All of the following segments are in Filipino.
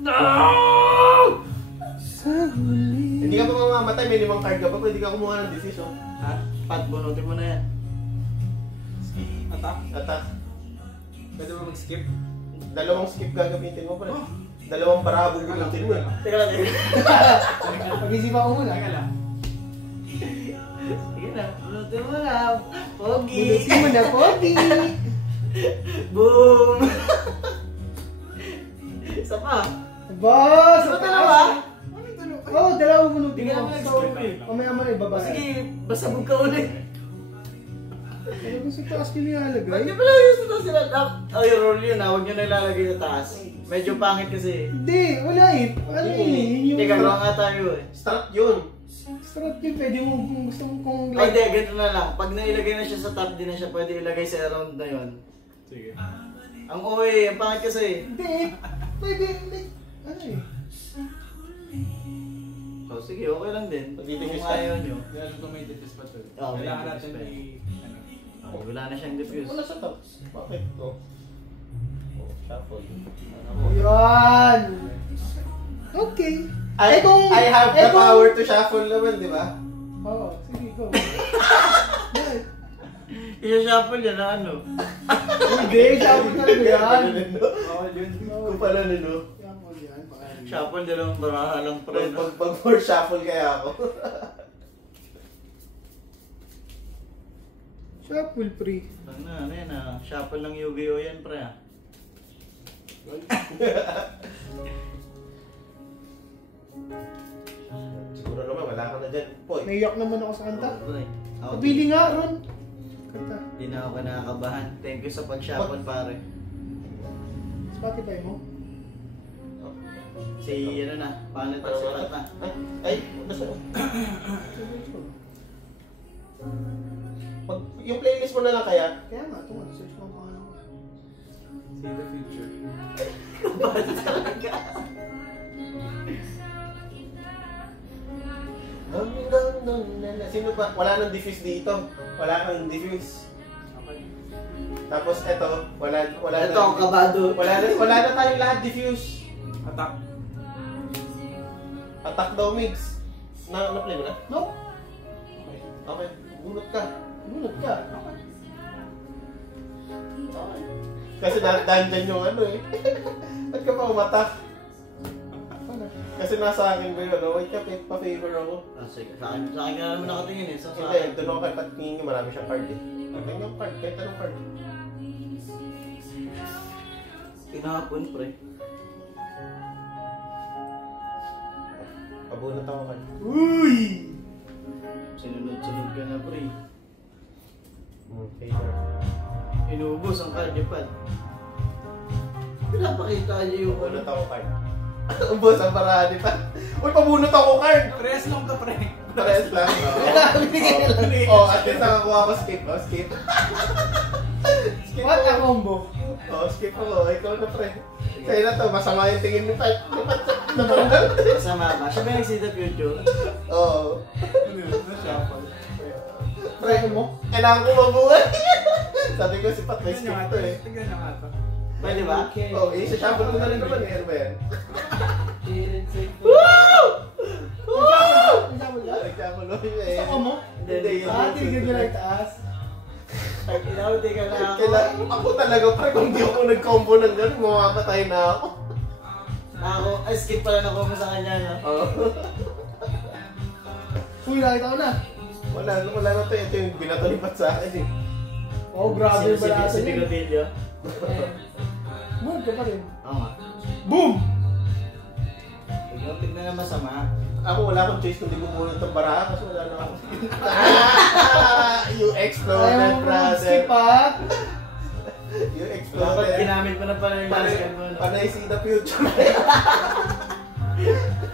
No! Hindi ka pa mamamatay, may 5 card ka pa, pwede ka kumuha ng decision. Ha? Pat, bunutin mo na yan. Attack. Pwede ba mag-skip? 2 skip gagamitin mo pala. 2 baraha bubunutin mo eh. Teka lang. Pag-isipan ko muna. Teka lang. Sige na, bunutin mo na. Pogi! Bunutin mo na, Pogi! Boom! Isa pa. Boss! Ano dalawa? Oo, 2 bunutin Tingnan mo. mo nag-stop eh. Mamaya mo ibaba. Sige, basabog ka ulit. Ano ba sa taas nyo nilalagay? Ba't niyo pala yung sa taas sila? Ay, roll yun ha, huwag nyo na ilalagay sa taas. Medyo pangit kasi. Hindi, wala eh. Ano yun eh? Yun yung... Hindi, gagawa nga tayo eh. Start yun. Strat yun, pwede mo kung gusto mo kung... Ay, hindi, ganito na lang. Pag nailagay na siya sa top, di na siya pwede ilagay sa round na yun. Sige. Ang OA, ang pangit kasi. Hindi, pwede, like, ano eh. So, sige, okay lang din. Magdidefuse Kung ka. ayaw nyo. Kailangan ko may defuse pa to. Oo, may Kailangan defuse natin pa. may... ano. Oh, wala na siyang diffuse. Wala sa top. Bakit? Oh, shuffle. Yan! Okay. I have the power to shuffle naman, di ba? Oo, sige, go. I-shuffle yan na ano. Hindi, shuffle talaga yan. Oo, yun. Kung pala nino. Shuffle yan, baka rin. Shuffle, dalawang baraha lang pre. Pag for shuffle kaya ako. Shuffle pre. Ano yan ah. Shuffle ng Yu-Gi-Oh yan pre ah. Siguro naman, wala ka na dyan. Poy. Naiyak naman ako sa kanta. Pre. Ako, Pabili nga, Ron. Kanta. Di na ako nakakabahan. Thank you sa pag-shuffle pare. Spotify mo? Si ano na, paano ito si Pat na. Ay, nasa. Pag, yung playlist mo na lang kaya, Kaya nga, ito nga. Search mo ang pangalan ko. See the future. Sino ba? Wala nang diffuse dito. Wala kang diffuse. Okay. Tapos eto, wala Ito ang kabado. wala na tayong lahat diffuse. Attack. Attack daw mix. Na-play mo na? No? Okay. Bunot ka. Gulat ka. Kasi dandyan yung ano eh. Ba't ka pa umatak? Kasi nasa akin ba yun, ano? Wait ka, pa-favor ako. Ah, sige. Sa akin ka naman nakatingin eh. Sa Hindi, doon ako kay Patingin niya, marami siyang card eh. Ano yung card? Kahit anong card. Pinahapon pre. Pabunot ako card. Uy! Sinunod-sunod ka na pre. Favor. Inubos ang card ni Pat. Pinapakita niyo yung Pabunot ako card. Ubos ang paraan ni Pat. Uy, pabunot ako card! Press lang ka, pre. Pares lang. Binigay lang. Oo, at least nakakuha ko skip. Oh, skip. Skip What a ako. combo? Oh, skip ako. Ikaw na pre. Sa'yo na to, masama yung tingin ni Pat. Masama ba? Siya ba yung see the future? Oo. Ano yun? Na-shuffle. Pre, kailangan ko mabuhay. Sabi ko si Pat, may Tignan skip nyo to nga eh. Tignan nyo nga to. Pwede ba? Oh, isa-shuffle ko na rin naman eh. Ano ba yan? Woo! Example ka? Nagkamalo siya eh. Gusto ko mo? Hindi, yun. Ah, tinigil mo lang taas. Ay, tinawag ka na ako. Kailangan ako talaga pre, kung di ako nag-combo ng gano'n, mamamatay na ako. Ako, ay skip pala na ko sa kanya no? Oo. Uy, nakita ko na. Wala na to. Ito yung binatolipat sa akin eh. Oh, grabe yung balasa Si niya. Bigotillo? Boom ka pa rin. Oo nga. Boom! Tignan na masama. Ako wala akong choice kundi bumunod ng baraha kasi wala na ako. You exploded, Ayaw mo brother. skip ha? You Dapat exploded. ginamit mo na pala yung last card mo. no? Panay see the future.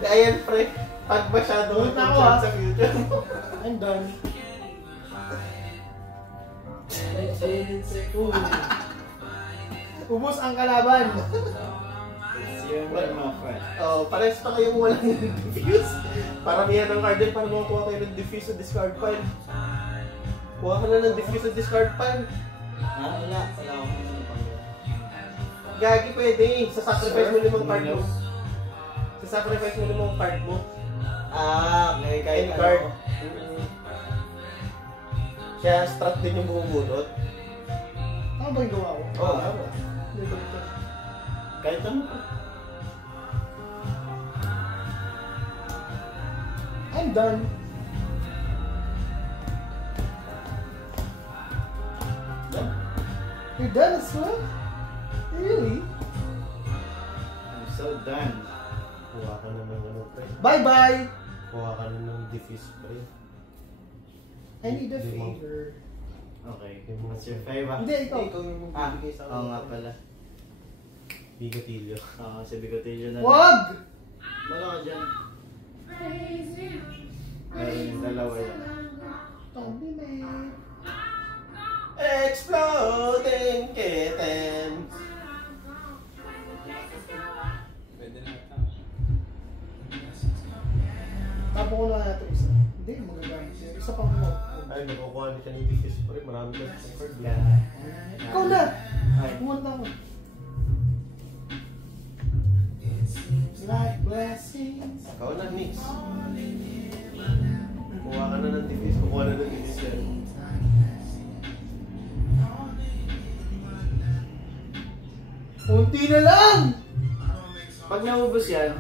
Ayan pre, pag masyadong Ulit na ako, ha? sa future. I'm done. Ubus ang kalaban. Yung my friend. Oh, pares pa kayong walang diffuse. Paramihan ng card din para makakuha kayo ng diffuse sa discard pile. Kuha ka na ng diffuse sa discard pile. Ha? Wala. Wala akong ano pang Gagi pwede. Sa sacrifice mo 5 card mo. Sasacrifice mo naman yung card mo. Ah, okay. Kahit Any card. ano. Kaya strat din yung bumubunot. Tama ba yung gawa ko? Oo, tama. Kahit ano. I'm done. You're done as well? Really? I'm so done. Kuha ka na ng ano, pre. Bye-bye! Kuha ka na ng diffuse, pre. I need a favor. Okay. What's your favor? Hindi, ikaw. Ikaw yung Ah, bibigay sa oo nga pala. Bigotilyo. Oo, si Bigotillo na. Wag! Wala ka dyan. Meron yung dalawa yan. Don't be mad. Exploding kittens. Pwede na ata. Tapo ko na natin isa. Hindi, magagamit siya. Isa pang mo. Ay, nakukuha na siya ng diffuse, pre. Marami ka sa card. Yeah. Ikaw na! Ay. Pumunta ako. Like blessings. Ikaw na, Nix. Kuha ka na ng diffuse. Kukuha na ng diffuse yan. Unti na lang! Pag naubos yan,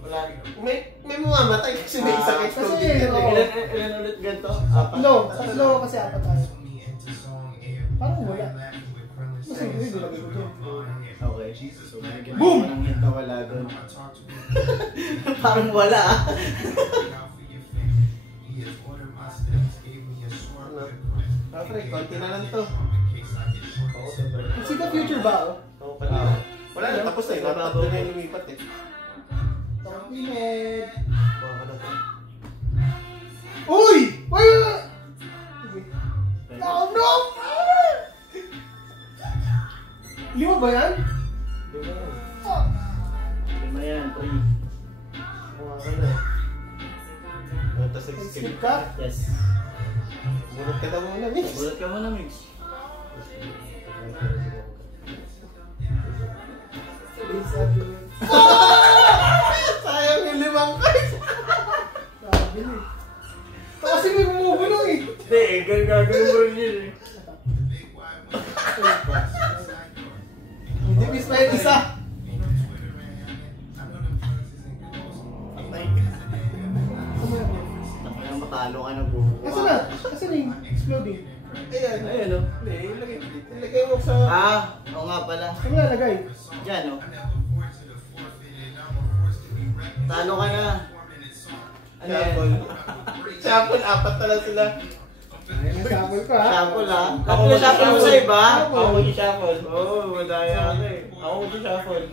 wala. May mamamatay kasi may isang Ah, exploding kasi, yan. oo. Ilan ulit ganito? Apat. Tatlo kasi apat tayo. Parang wala. Kasi hindi, nilagay ko dyan. Okay. So, binigyan Boom! ko ng hint na wala doon. Parang wala ah. Ano? Ah, pre, konti na lang to. Oo, siyempre. See the future ba? Oh? Oo, kanina. Wala na, tapos na yun. Tatlo na yung lumipat eh. Don't be mad. Kuha ka na, pre. Uy! Wait! Sige. Oh no! Lima ba yan? Di ba yan? Fuck! Lima yan, 3. Kuha ka na. Ano, tas Skip nag-skip ka? Yes. Bunot ka daw muna, Mix. Bulat ka muna, Mix. Sayang yung limang cards. Sabi niya eh. Kasi may bumubulong eh. Hindi, gagawin mo rin yun eh. Hindi, miss pa yung isa. Kaya matalo ka na buho. Kasi na? Kasi na yung exploding. Ayan. Ayun o. Hindi, ilagay mo sa... Ah, oo nga pala. Ano nalagay? Diyan o. Talo ka na. Ano yan? Shuffle. Shuffle, apat na lang sila. Ayun ang sample ko ha. Shuffle ah. Ako Tatlo shuffle mo sa iba? Ako mag-shuffle. Oo, madaya ka eh. Ako mag-shuffle.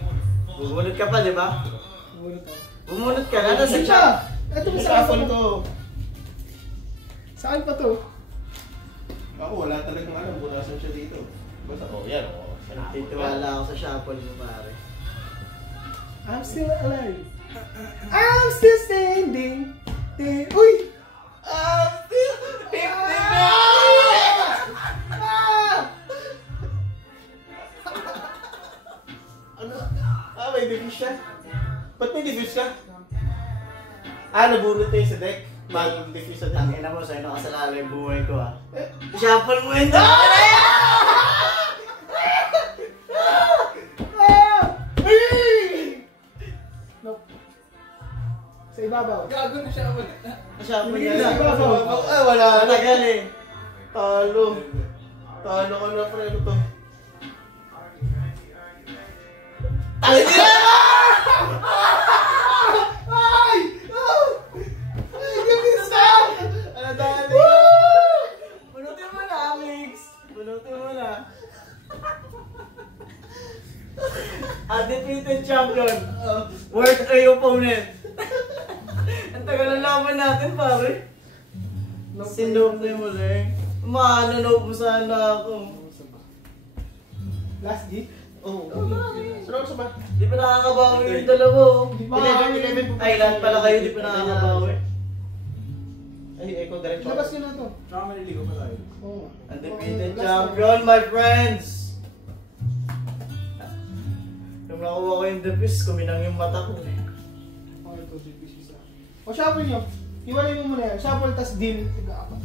Bumunot ka pa, di ba? Bumunot ako. Bumunot ka na. Nasa Isa! chat. Ito ba sa Shuffle ko. Saan pa to? Ako wala talagang alam kung nasan siya dito. Basta, oh, yan. Oh. Titiwala ako sa shuffle mo, pare. I'm still alive. I'm still standing. Uy! I'm still 50 Ano? Ah, may diffuse siya? Ba't may diffuse ka? Ah, nabunot na yun sa deck. Mag-diffuse sa deck. Tangina mo, sa'yo nakasalala yung buhay ko ah. Eh, Shuffle mo yun. Nope. Sa ibabaw. Gago na siya. Shuffle Hindi ka na na. ibabaw. Ah, wala na. Matagal eh. Talo. Talo ka na, pre. Ano to? Ay! Ay! Oh! Ay, gamis na! Ano dali? Bunutin mo na, Mix. Bunutin mo na. Undefeated champion. Worth a opponent. Ang tagal ng laban natin, pare. Sinoob na yung muli. Mananob mo sana ako. Last G? Oo. Sunod sa ba? Di pa nakakabawi yung dalawa. Di pa. 11. Ay, lahat pala kayo di pa nakakabawi. Ay, ikaw diretso. Labas nyo na to. Tsaka maliligo pa tayo. Oo. Undefeated Last champion, my friends! Nung nakuha ko yung defuse, kuminang yung mata ko eh. 250 isa. O shuffle nyo. Iwalay mo muna yan. Shuffle tas deal. Tiga-apat.